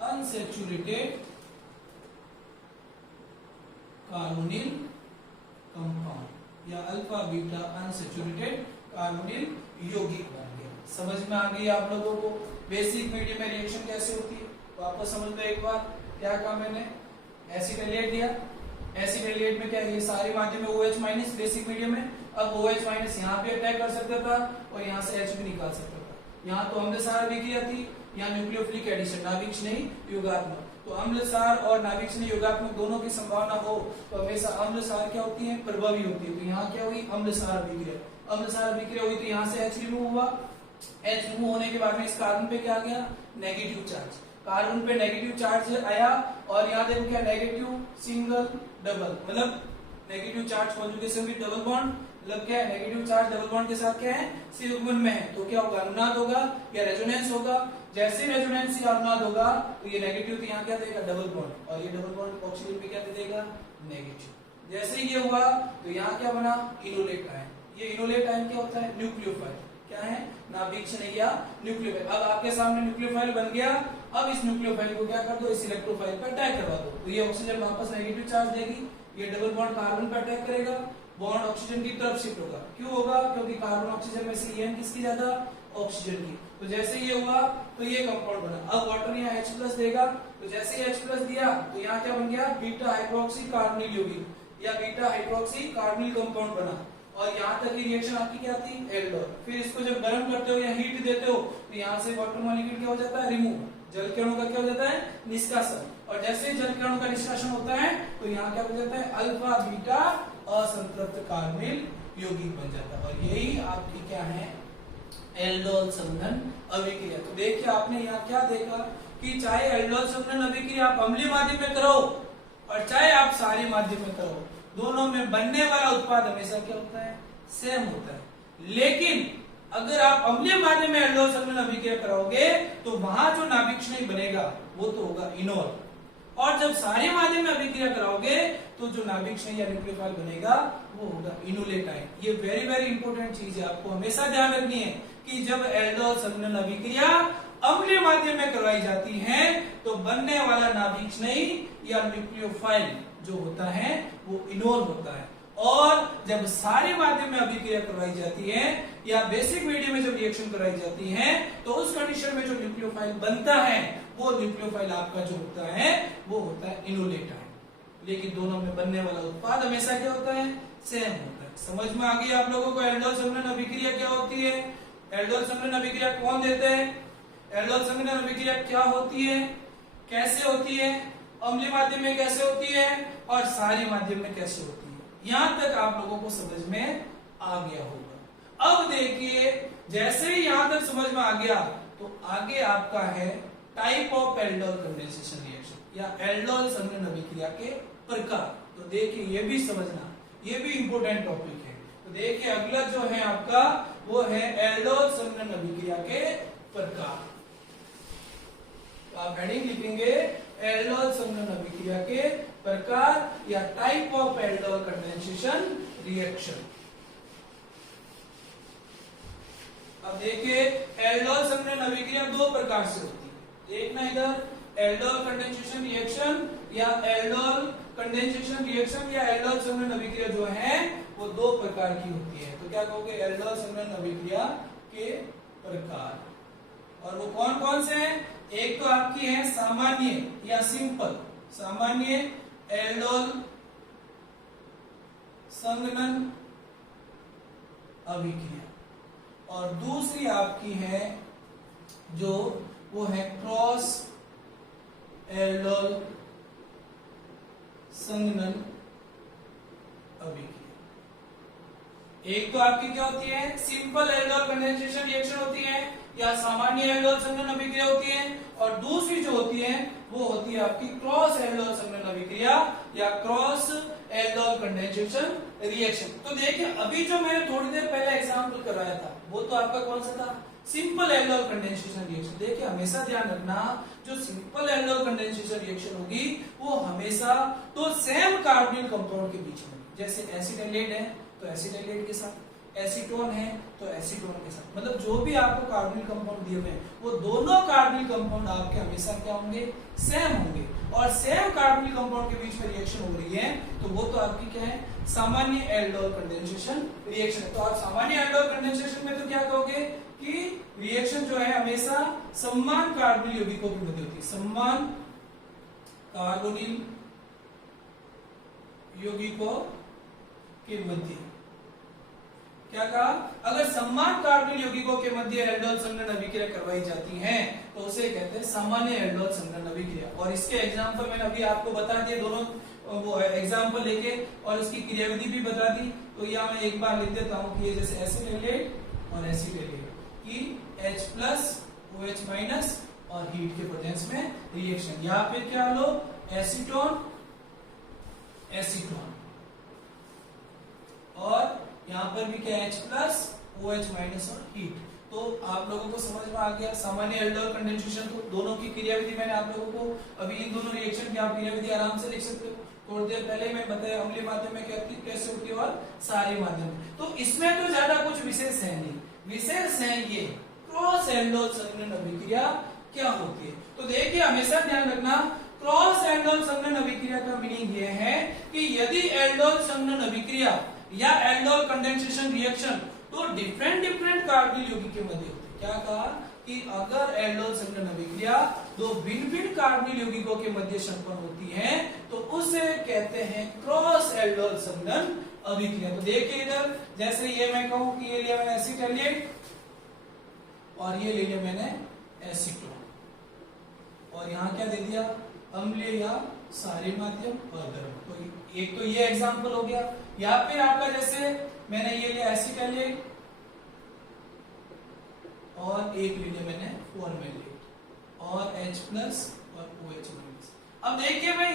unsaturated carbonyl compound या अल्फा बीटा अनसैचुरेटेड कार्बोनिल यौगिक बन गया। समझ में आ गई आप लोगों को बेसिक मीडियम में रिएक्शन कैसे होती है। वापस समझ लो एक बार, क्या कहा मैंने, एसिड एल्डिहाइड दिया, एसिड एल्डिहाइड में क्या है, ये सारे माध्यम में OH माइनस बेसिक मीडियम में। अब OH माइनस यहाँ पे अटैक कर सकता था और यहाँ से H भी निकाल सकता था। यहाँ तो अम्लसार अभिक्रिया थी, यहाँ न्यूक्लियोफिलिक एडिशन, नाभिक नहीं युगात्मक। तो अम्लसार और नाभिक नहीं युगात्मक दोनों की संभावना हो तो हमेशा अम्लसार क्या होती है, प्रभावी होती है। तो यहाँ क्या हुई, अम्लसार अभिक्रिया, अम्लसार अभिक्रिया हुई तो यहाँ से H रिमूव हुआ। H रिमूव होने के बाद में इस कार्बन पे क्या आ गया, नेगेटिव चार्ज। कार्बन पे नेगेटिव चार्ज आया और यहाँ देखो क्या, नेगेटिव सिंगल डबल, मतलब negative charge conjugation with double bond, मतलब क्या है, नेगेटिव चार्ज डबल बॉन्ड के साथ क्या है, सी युग्मन में है। तो क्या होगा, अनुनाद होगा या रेजोनेंस होगा। जैसे रेजोनेंस या अनुनाद होगा तो ये नेगेटिव, तो यहाँ क्या देगा, डबल बॉन्ड, और ये डबल बॉन्ड ऑक्सीजन पे क्या दे देगा, नेगेटिव। जैसे ये हुआ तो यहाँ क्या बना, इनोलेट आयन। ये इनोलेट आयन क्या होता है? न्यूक्लियोफाइल। क्या है? नाभिक क्षणिक या न्यूक्लियोफाइल। अब आपके सामने न्यूक्लियोफाइल बन गया, अब इस न्यूक्लियोफाइल को क्या कर दो? इस इलेक्ट्रोफाइल पर अटैक करवा दो, तो ये ऑक्सीजन वापस नेगेटिव चार्ज देगी, ये डबल बॉन्ड कार्बन पर अटैक करेगा, बॉन्ड ऑक्सीजन की तरफ शिफ्ट होगा। क्यों होगा? क्योंकि कार्बन ऑक्सीजन में से ईएन किसकी ज्यादा? ऑक्सीजन की। तो जैसे ये हुआ तो ये कंपाउंड बना। अब वाटर यहाँ H+ देगा, तो जैसे ही H+ दिया तो यहाँ क्या बन गया? बीटा हाइड्रोक्सी कार्बोनिल यौगिक या बीटा हाइड्रोक्सी कार्बोनिल कंपाउंड बना। और यहाँ तक की रिएक्शन आपकी क्या थी? एल्डोल। फिर इसको जब गर्म करते हो या हीट देते हो तो यहाँ से वाटर मॉलिक्यूल क्या हो जाता है? रिमूव। जल के अणु का क्या हो जाता है? निष्कासन। और जैसे ही जल के अणु का निष्कासन होता है तो यहाँ क्या हो जाता है? अल्फा बीटा असंतृप्त कार्बोनिल यौगिक बन जाता है। और यही आपकी क्या है? एल्डोल संघनन अभिक्रिया। तो देखिए आपने यहाँ क्या देखा कि चाहे एल्डोल संघनन अभिक्रिया आप अम्लीय माध्यम में करो और चाहे आप क्षारीय माध्यम में करो, दोनों में बनने वाला उत्पाद हमेशा क्या होता है? सेम होता है। लेकिन अगर आप अम्लीय माध्यम में एल्डोल संघनन अभिक्रिया कराओगे तो वहां जो नाभिक क्षणिक बनेगा वो तो होगा इनोल, और जब क्षारीय माध्यम में अभिक्रिया कराओगे तो जो नाभिक क्षणिक या न्यूक्लियोफाइल बनेगा वो होगा इनोलेट आयन। ये वेरी वेरी इंपॉर्टेंट चीज है, आपको हमेशा ध्यान रखनी है कि जब एल्डोल संघनन अभिक्रिया अम्लीय माध्यम में करवाई जाती है तो बनने वाला नाभिक क्षणिक या न्यूक्लियोफाइल जो होता है वो इनोल होता है। और जब क्षारीय माध्यम में अभिक्रिया करवाई जाती है या बेसिक मीडियम में जब रिएक्शन कराई जाती है तो उस कंडीशन में जो न्यूक्लियोफाइल बनता है वो न्यूक्लियोफाइल आपका जो होता है वो होता है इनोलेट आयन। लेकिन दोनों में बनने वाला उत्पाद हमेशा क्या होता है? सेम होता है। समझ में आ गई आप लोगों को एल्डोल संघनन अभिक्रिया क्या होती है? एल्डोल संघनन अभिक्रिया कौन देते हैं? एल्डोल संघनन अभिक्रिया क्या होती है, कैसे होती है, अम्लीय माध्यम में कैसे होती है और क्षारीय माध्यम में कैसे होती है, यहां तक आप लोगों को समझ में आ गया होगा। अब देखिए जैसे ही यहां तक समझ में आ गया तो आगे आपका है type of aldol condensation reaction या एल्डोल संघनन अभिक्रिया के प्रकार। तो देखिए ये भी समझना, ये भी इंपॉर्टेंट टॉपिक है। तो देखिए अगला जो है आपका वो है एल्डोल संघनन अभिक्रिया के प्रकार। तो आप हेडिंग लिखेंगे एल्डोल संघनन अभिक्रिया के प्रकार या type of aldol condensation reaction. अब देखिए एल्डोल संघनन अभिक्रिया दो प्रकार से होती है। एक ना इधर एल्डोल कंडेंसेशन रिएक्शन या एल्डोल कंडेंसेशन रिएक्शन या एल्डोल संघनन अभिक्रिया जो है वो दो प्रकार की होती है। तो क्या कहोगे? एल्डोल संघनन अभिक्रिया के प्रकार। और वो कौन कौन से हैं? एक तो आपकी है सामान्य या सिंपल सामान्य एल्डोल संघनन अभिक्रिया, और दूसरी आपकी है जो वो है क्रॉस एल्डोल संघनन अभिक्रिया। एक तो आपकी क्या होती है? सिंपल एल्डोल कंडेंसेशन रिएक्शन होती है या सामान्य एल्डोल संघनन अभिक्रिया होती है, और दूसरी जो होती है वो होती है आपकी क्रॉस एल्डोल संघनन अभिक्रिया या क्रॉस एल्डोल कंडेंसेशन रिएक्शन। तो देखिए अभी जो मैंने थोड़ी देर पहले एग्जांपल कराया था वो तो आपका कौन सा था? Simple aldol condensation reaction. देखिए हमेशा ध्यान रखना जो सिंपल एल्डोल कंडेंसेशन रिएक्शन होगी वो हमेशा तो सेम कार्बोनिल कंपाउंड के बीच में, जैसे एसिटाइलेट है तो एसिटाइलेट के साथ, एसीटोन है तो एसीटोन के साथ, मतलब जो भी आपको कार्बोनिल कंपाउंड दिए हुए हैं वो दोनों कार्बोनिल कंपाउंड आपके हमेशा क्या होंगे? सेम होंगे। और सेम कार्बोनिल कंपाउंड के बीच में रिएक्शन हो रही है तो वो तो आपकी क्या है? सामान्य एल्डोल कंडेंसेशन रिएक्शन है। तो आप सामान्य एल्डोल कंडेंसेशन में तो क्या कहोगे कि रिएक्शन जो है हमेशा समान कार्बोनिल यौगिकों की मध्य होती है, समान कार्बोनिल यौगिकों के मध्य। क्या कहा? अगर समान कार्बोनिल यौगिकों के मध्य एल्डोल संघनन अभिक्रिया करवाई जाती है तो उसे कहते हैं सामान्य एल्डोल संघनन अभिक्रिया। और इसके एग्जांपल मैंने अभी आपको बता दिए, दोनों वो एग्जांपल लेके और उसकी क्रियाविधि भी बता दी। तो यहाँ मैं एक बार लिख देता हूँ कि ये जैसे एसिटाइलेट और एसिटाइलेट की H+ OH- और हीट के प्रेजेंस में रिएक्शन, या फिर क्या लो एसीटोन एसीटोन, और यहाँ पर भी क्या H+ OH- और हीट। तो आप लोगों को समझ में आ गया सामान्य एल्डोल कंडेंसेशन। तो दोनों की क्रियाविधि मैंने आप लोगों को अभी इन दोनों रिएक्शन की आप क्रियाविधि आराम से लिख सकते हो। थोड़ी देर पहले मैं बताया अम्लीय माध्यम में कैसे होती है और क्षारीय माध्यम में। तो इसमें तो ज्यादा कुछ विशेष है नहीं, विशेष है ये क्रॉस एल्डोल संघनन अभिक्रिया क्या होती है। तो देखिए हमेशा ध्यान रखना, क्रॉस एल्डोल संघनन अभिक्रिया का मीनिंग ये है कि यदि एल्डोल संघनन अभिक्रिया या एल्डोल कंडेंसेशन रिएक्शन तो डिफरेंट कार्बोनिल यौगिक के मध्य होती है। क्या कहा कि अगर एल्डोल संघनन अभिक्रिया दो भिन्न कार्बोनिल यौगिकों के मध्य संपन्न होती है तो उसे कहते हैं क्रॉस एल्डोल संघनन अभिक्रिया। तो देखिए इधर, जैसे ये मैं कहूं कि ये लिया मैंने एसिटाइलेट और ये ले लिया मैंने एसीटोन, और यहाँ क्या दे दिया, अम्लीय या क्षारीय माध्यम और द्रव। तो एक तो ये एग्जांपल हो गया, या फिर आपका जैसे मैंने ये लिया एसिटाइलेट और एक ले लिया मैंने फॉर्मेलेट और H+ और OH-। अब देखिए भाई,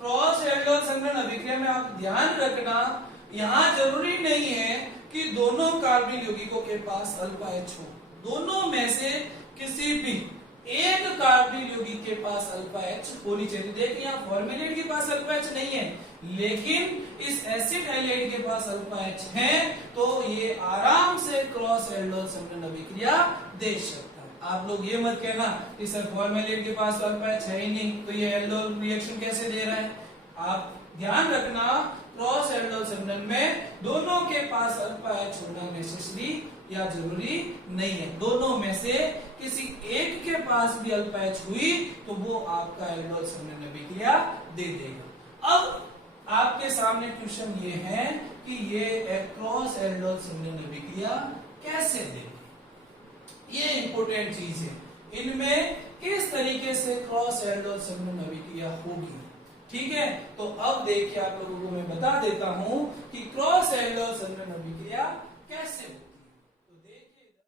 क्रॉस एल्डोल संघनन अभिक्रिया में आप ध्यान रखना, यहां जरूरी नहीं है कि दोनों कार्बोनिल यौगिकों के पास अल्फा H हो, दोनों में से किसी भी एक कार्बोनिल यौगिक के पास अल्फा H होनी चाहिए। देखिए यहाँ फॉर्मेलेट के पास अल्फा H नहीं है, लेकिन इस एसिटाइलेट के पास अल्फा H है, तो ये आराम से क्रॉस एल्डोल संघनन अभिक्रिया दे सकता है। आप लोग ये मत कहना कि सर फॉर्मेलेट के पास अल्फा H है ही नहीं तो ये एल्डोल रिएक्शन कैसे दे रहा है। आप ध्यान रखना, क्रॉस एल्डोल संघनन में दोनों के पास अल्फा H होना नेसेसरी या जरूरी नहीं है, दोनों में से किसी एक के पास भी अल्फा H हुई तो वो आपका एल्डोल संघनन अभिक्रिया दे देगा। अब आपके सामने क्वेश्चन ये है कि ये क्रॉस एल्डोल संघनन अभिक्रिया कैसे देगी, ये इंपॉर्टेंट चीज है, इनमें किस तरीके से क्रॉस एल्डोल संघनन अभिक्रिया होगी। ठीक है, तो अब देखिए आप लोगों को मैं बता देता हूं कि क्रॉस एल्डोल संघनन अभिक्रिया कैसे